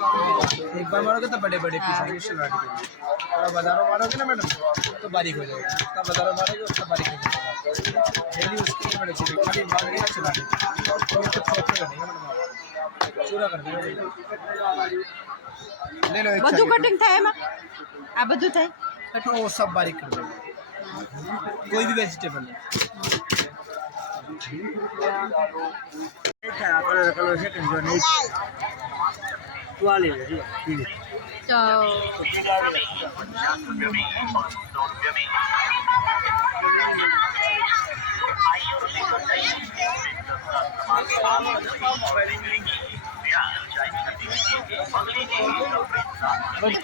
एक बार मारोगे तो बड़े बड़े पीस आएंगे सलाद के। थोड़ा बाजारों मारोगे ना मैडम तो बारीक हो जाएगा, जितना बाजारों मारोगे उतना बारीक हो जाएगा। डेली उसकी बड़े चीज़ें खाली मांगने का चला देगा तो चौथे करेंगे मैडम, आप चूरा कर देंगे। ले लो બધું કટિંગ થાય એમાં આ બધું થાય तो वो सब बारीक कर देंगे, कोई भी वेजिटेबल है। कलर सेकंड जो नहीं वाले તો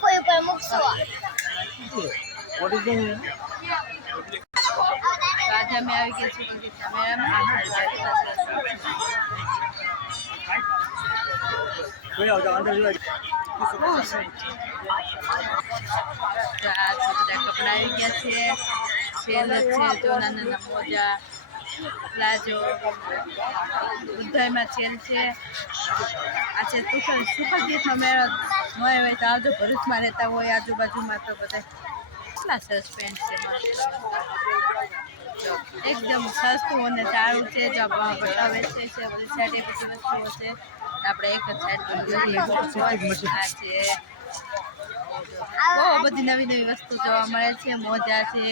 કોઈ ઉપર મૂકશો व्हाट इज द આજે અમે આવી ગયા છીએ कोई आओ अंदर जो બધા કપડા આવી ગયા છે સેલ છે જો નાના નાના મોજા પ્લાઝો બધામાં સેલ છે આ છે સુપર ગીતનો મેળો હોય હોય તો આવજો ભરૂચમાં રહેતા હોય આજુબાજુમાં તો બધા કેટલા સરસ પેન્ટ છે જો એકદમ સસ્તું અને સારું છે જો બધા વેચે છે બધી સાઈડે બધી વસ્તુઓ છે આપણે એક જ સાઈડ આ છે બહુ બધી નવી નવી વસ્તુ જોવા મળે છે મોજા છે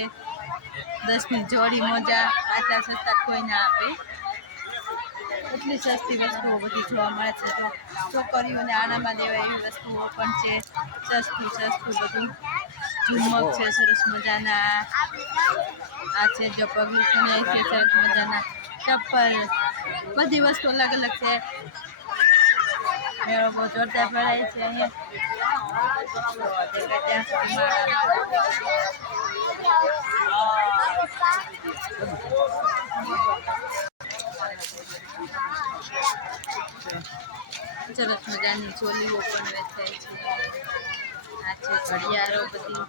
10ની જોડી મોજા આટલા સસ્તા કોઈ ના આપે એટલી સસ્તી વસ્તુઓ બધી જોવા મળે છે તો છોકરીઓને આનામાં લેવાય એવી વસ્તુઓ પણ છે સસ્તું બધું ઝુમક છે સરસ મજાના આ છે જો પગલું છે સરસ મજાના ચપ્પલ બધી વસ્તુ અલગ અલગ છે મેળો બહુ જોરદાર ભરાય છે સરસ મજાની ચોલીઓ પણ વેચાય છે આ છે ઘડિયાળો બધી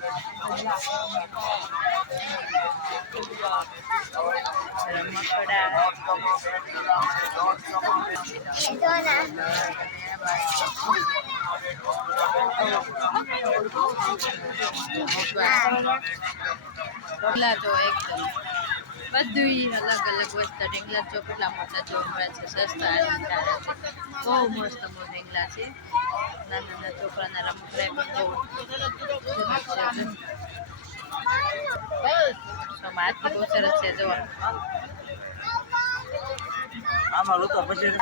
ઢીંગલા જો એકદમ બધું અલગ અલગ વસ્તુ ઢીંગલા જો કેટલા મોટા જોવા મળે છે સસ્તા બહુ મસ્ત ઢીંગલા છે નાના નાના છોકરાના રમકડા પણ બહુ માથે બહુ સરસ છે જોવા આમાં લો તો પછી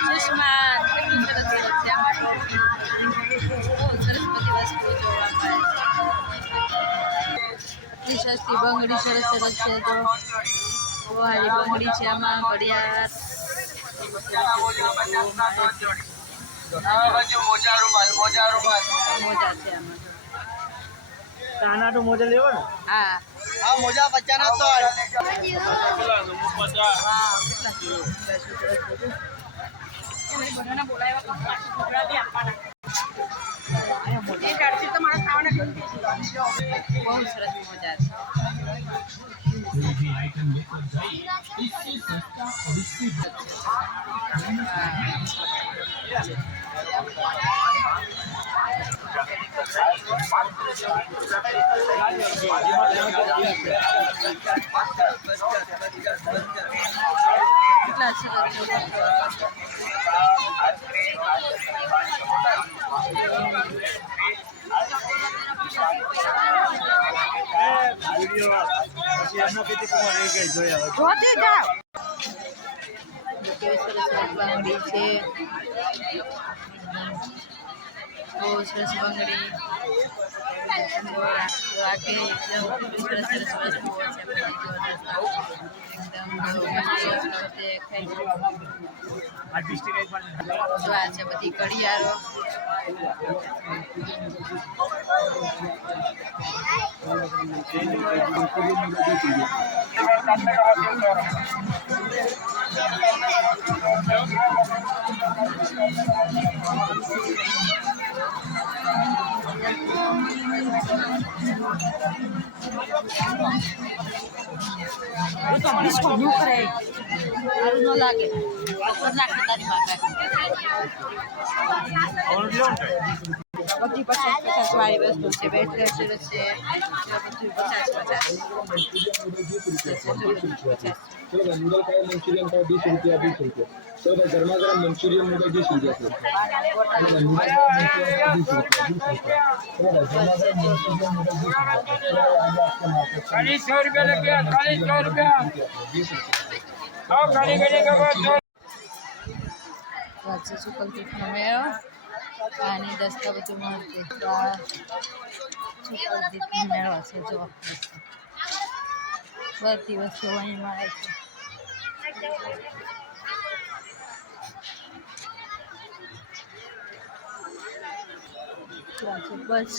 સુષ્મા કેટલું સરસ સરસ છે આમાં બહુ સરસ બધી વસ્તુઓ જોવા મળે છે એટલી સસ્તી બંગડી સરસ સરસ છે તો વાળી બંગડી છે આમાં ઘડિયાળ મોજા છે આમાં કાના તો મોજા લેવો ને હા હા મોજા બચ્ચાના તો બધાના બોલાવ્યા બહુ સરસ મોજા છે કેટલા જોતી જાઓ કેવી સરસ બંગડી છે બહુ સરસ બંગડી આખે એકદમ સરસ સરસ વસ્તુઓ છે એકદમ આ છે બધી ઘડિયાળો ડિસ્કાઉન્ટ ન કરે સારું ન લાગે તો નાખે તારી માટે બધી 50 વાળી વસ્તુ છે બેડ કવર છે બધું 50 चलो नूडल खाओ मंचूरियन खाओ 20 रुपया 20 रुपया चलो भाई गर्मा गर्म मंचूरियन नूडल 20 रुपया चलो भाई नूडल खाओ मंचूरियन 20 रुपया 20 रुपया चलो भाई गर्मा गर्म मंचूरियन नूडल 20 रुपया चलो आज आपके मार्केट खाली 100 रुपया लग गया खाली 100 रुपया 20 रुपया आओ खाली खाली का રાજ્ય સુકલદીપનો મેળો અને દસતા બધું મળશે સુકલદીપનો મેળો છે જો બધી વસ્તુઓ અહીં મળે છે બસ